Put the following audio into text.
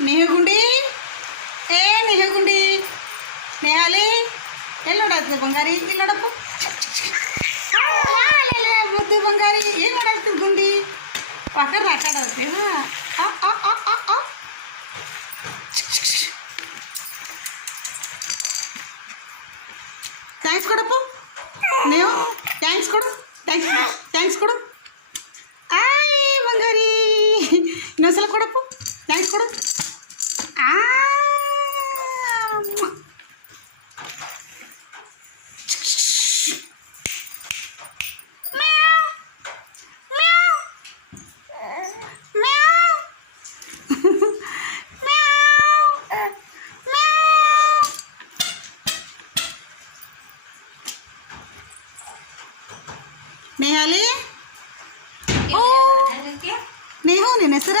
ನೇಹಗುಂಡಿ ನೇಹಗುಂಡಿ ನೇಹಾಲಿ ಎಲ್ಲಿ ನೋಡಾಡ್ತೀವಿ ಬಂಗಾರಿ ಇಲ್ಲಿ ನೋಡಪ್ಪ ಮುದ್ದು ಬಂಗಾರಿ ಏನು ನೋಡಾಡ್ತೀವಿ ಗುಂಡಿ ವಾಕರ್ ಆಟಾಡತ್ತಿ ಥ್ಯಾಂಕ್ಸ್ ಕೊಡಪ್ಪ ನೀವು ಥ್ಯಾಂಕ್ಸ್ ಕೊಡು ಥ್ಯಾಂಕ್ಸ್ ಕೊಡು ಆಯ್ ಬಂಗಾರಿ ಇನ್ನೊಂದ್ಸಲ ಕೊಡಪ್ಪ ಥ್ಯಾಂಕ್ಸ್ ಕೊಡು ನೇಹಾಲಿ ಓ ನೇಹು ನಿನ್ನ ಹೆಸರು